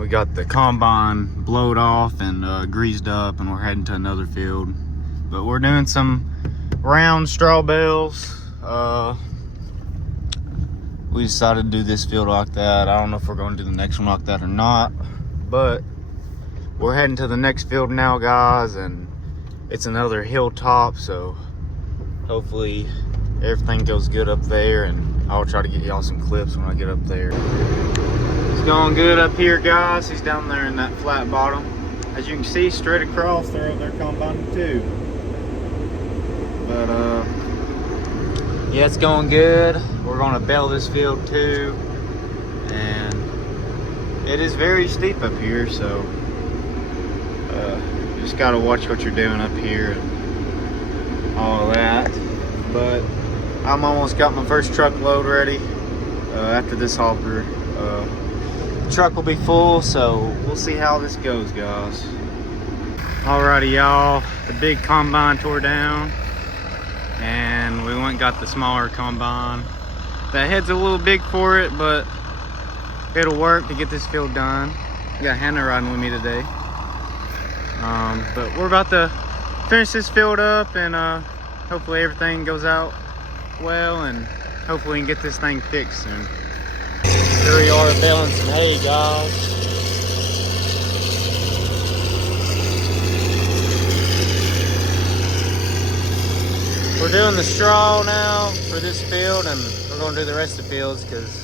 we got the combine blowed off and greased up, and we're heading to another field. But we're doing some round straw bales. We decided to do this field like that. I don't know if we're going to do the next one like that or not, but we're heading to the next field now, guys, and it's another hilltop, so hopefully everything goes good up there, and I'll try to get y'all some clips when I get up there. It's going good up here, guys. He's down there in that flat bottom. As you can see, straight across, they're combining too. But yeah, it's going good. We're going to bale this field too, and it is very steep up here, so you just got to watch what you're doing up here and all of that. But I'm almost got my first truckload ready. After this hopper, the truck will be full, so we'll see how this goes, guys. Alrighty, y'all, the big combine tore down, and we went and got the smaller combine. The head's a little big for it, but it'll work to get this field done. Got Hannah riding with me today. But we're about to finish this field up, and hopefully everything goes out well, and hopefully we can get this thing fixed soon. Here we are baling some hay, guys. We're doing the straw now for this field, and we're going to do the rest of the fields because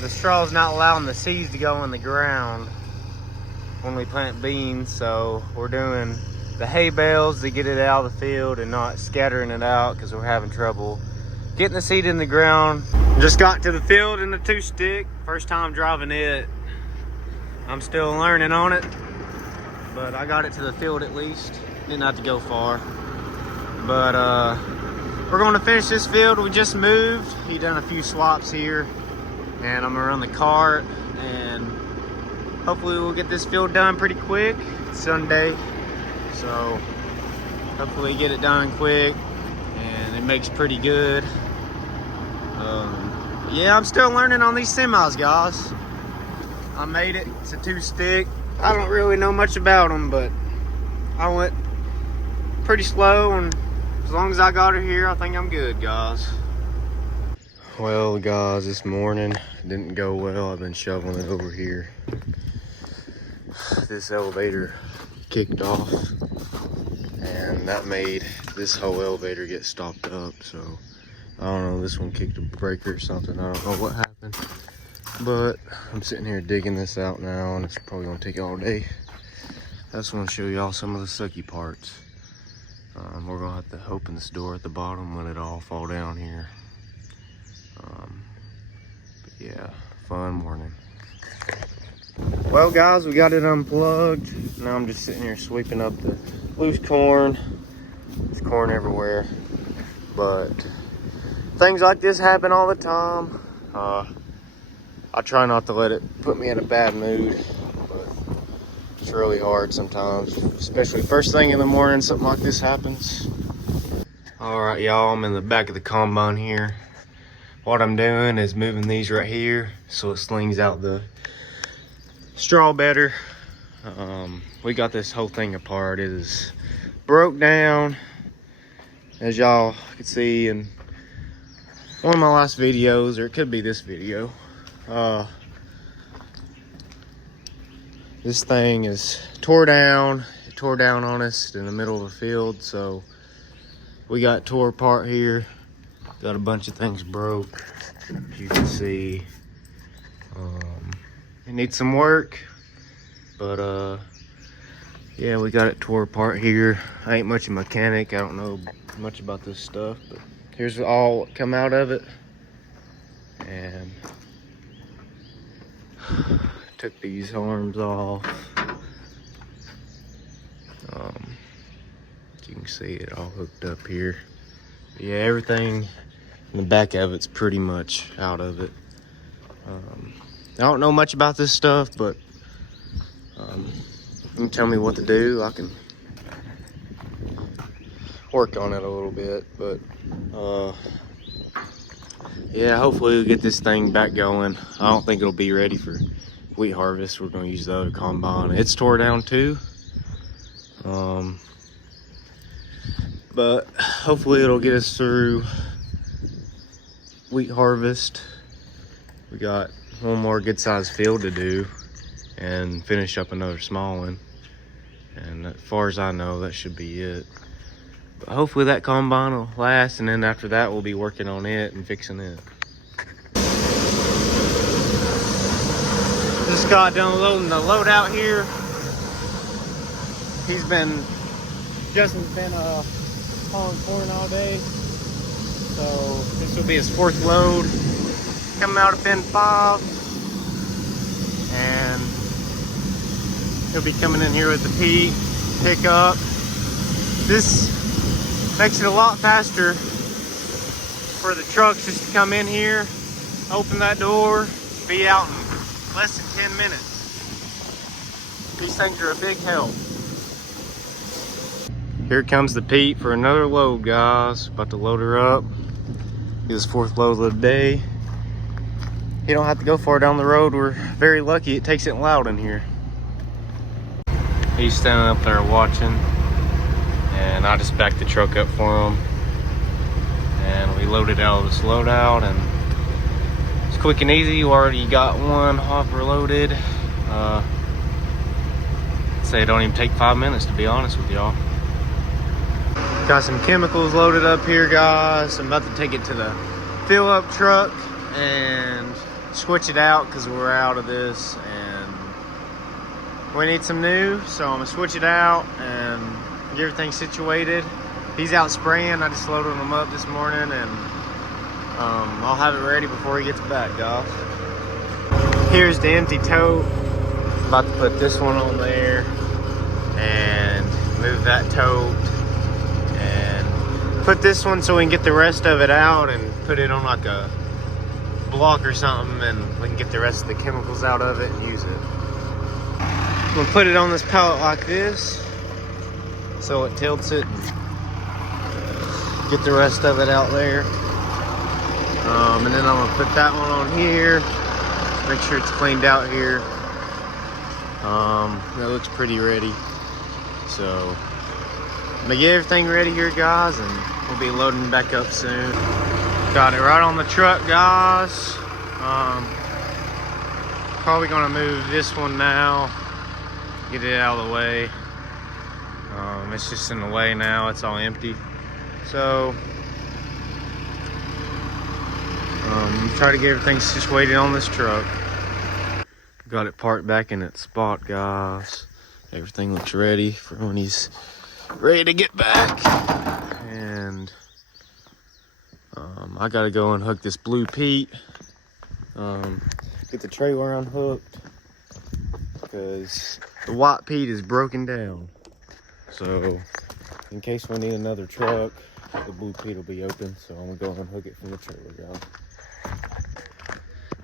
the straw is not allowing the seeds to go in the ground when we plant beans. So we're doing the hay bales to get it out of the field and not scattering it out because we're having trouble getting the seed in the ground. Just got to the field in the 2-stick. First time driving it. I'm still learning on it, but I got it to the field at least. Didn't have to go far. But we're going to finish this field. We just moved. He done a few swaps here, and I'm gonna run the cart, and hopefully we'll get this field done pretty quick. It's Sunday, so hopefully get it done quick, and it makes pretty good. Yeah, I'm still learning on these semis, guys. I made it. It's a 2-stick. I don't really know much about them, but I went pretty slow, and as long as I got her here, I think I'm good, guys. Well, guys, this morning didn't go well. I've been shoveling it over here. This elevator kicked off, and that made this whole elevator get stopped up. So I don't know, this one kicked a breaker or something. I don't know what happened, but I'm sitting here digging this out now, and it's probably gonna take all day. I just want to show y'all some of the sucky parts. We're gonna have to open this door at the bottom, let it all fall down here. But yeah, fun morning. Well, guys, we got it unplugged. Now I'm just sitting here sweeping up the loose corn. There's corn everywhere, but things like this happen all the time. I try not to let it put me in a bad mood, but it's really hard sometimes, especially first thing in the morning, something like this happens. All right, y'all, I'm in the back of the combine here. What I'm doing is moving these right here so it slings out the straw better. We got this whole thing apart. It is broke down, as y'all can see in one of my last videos, or it could be this video. This thing is tore down. It tore down on us in the middle of the field, so we got tore apart here. Got a bunch of things broke, as you can see. It needs some work, but yeah, we got it tore apart here. I ain't much of a mechanic. I don't know much about this stuff, but here's all come out of it. And took these arms off. As you can see, it all hooked up here. But yeah, everything in the back of it's pretty much out of it. I don't know much about this stuff, but you can tell me what to do. I can work on it a little bit, but yeah, hopefully we'll get this thing back going. I don't think it'll be ready for wheat harvest. We're gonna use the other combine. It's tore down too. But hopefully it'll get us through wheat harvest. We got one more good sized field to do and finish up another small one. And as far as I know, that should be it. But hopefully that combine will last, and then after that we'll be working on it and fixing it. Just got done loading the load out here. Justin's been hauling corn all day. So this will be his 4th load. Coming out of bin 5. And he'll be coming in here with the peat, pickup. This makes it a lot faster for the trucks just to come in here, open that door, be out in less than 10 minutes. These things are a big help. Here comes the peat for another load, guys. About to load her up. His 4th load of the day. He don't have to go far down the road. We're very lucky it takes it loud in here. He's standing up there watching, and I just backed the truck up for him. And we loaded out of this loadout, and it's quick and easy. We already got one hopper loaded. I'd say it don't even take 5 minutes, to be honest with y'all. Got some chemicals loaded up here, guys. I'm about to take it to the fill up truck and switch it out because we're out of this and we need some new. So I'm gonna switch it out and get everything situated. He's out spraying. I just loaded him up this morning, and I'll have it ready before he gets back, guys. Here's the empty tote. About to put this one on there and move that tote. Put this one so we can get the rest of it out and put it on like a block or something, and we can get the rest of the chemicals out of it and use it. I'm gonna put it on this pallet like this so it tilts it and get the rest of it out there. And then I'm gonna put that one on here, make sure it's cleaned out here. That looks pretty ready. So I'm gonna get everything ready here, guys, and we'll be loading back up soon. Got it right on the truck, guys. Probably gonna move this one now, get it out of the way. It's just in the way now, it's all empty. So, try to get everything situated on this truck. Got it parked back in its spot, guys. Everything looks ready for when he's ready to get back. And I gotta go and hook this blue peat, get the trailer unhooked because the white peat is broken down. So in case we need another truck, the blue peat will be open. So I'm gonna go and unhook it from the trailer, guys.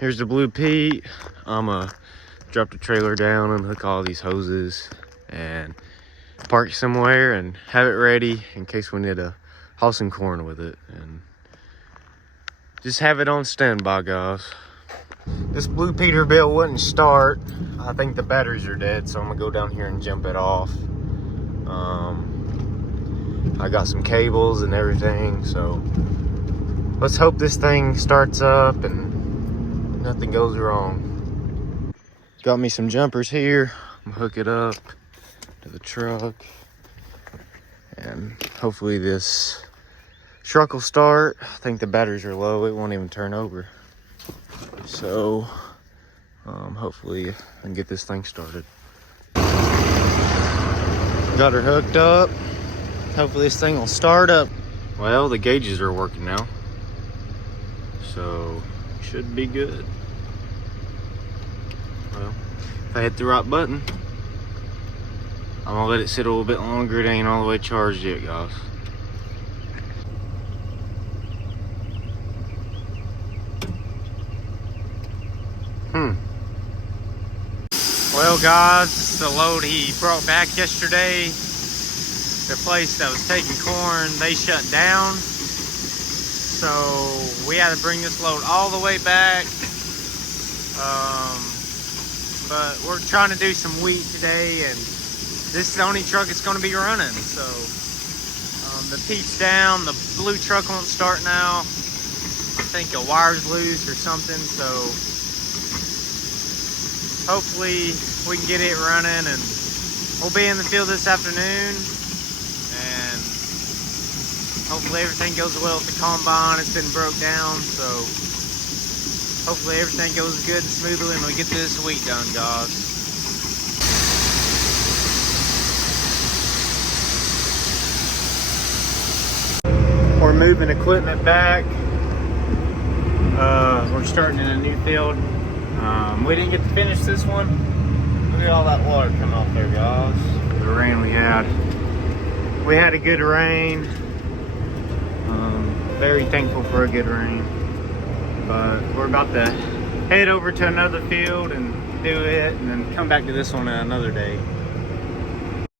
Here's the blue peat. I'm gonna drop the trailer down and hook all these hoses and park somewhere and have it ready in case we need to haul some corn with it, and just have it on standby, guys. This blue Peterbilt wouldn't start. I think the batteries are dead, so I'm gonna go down here and jump it off. I got some cables and everything, so let's hope this thing starts up and nothing goes wrong. Got me some jumpers here. I'm gonna hook it up to the truck, and hopefully this truck will start. I think the batteries are low, it won't even turn over. So hopefully I can get this thing started. Got her hooked up. Hopefully this thing will start up. Well, the gauges are working now, so should be good. Well, if I hit the right button, I'm gonna let it sit a little bit longer. It ain't all the way charged yet, guys. Well, guys, the load he brought back yesterday, the place that was taking corn, they shut down. So we had to bring this load all the way back. but we're trying to do some wheat today, and this is the only truck it's going to be running. So the peak's down, the blue truck won't start now. I think a wire's loose or something, so hopefully we can get it running, and we'll be in the field this afternoon, and hopefully everything goes well with the combine. It's been broke down, so hopefully everything goes good and smoothly, and we'll get this wheat done, guys. We're moving equipment back. We're starting in a new field. We didn't get to finish this one. Look at all that water coming off there, guys. The rain we had. We had a good rain. Very thankful for a good rain. But we're about to head over to another field and do it, and then come back to this one another day.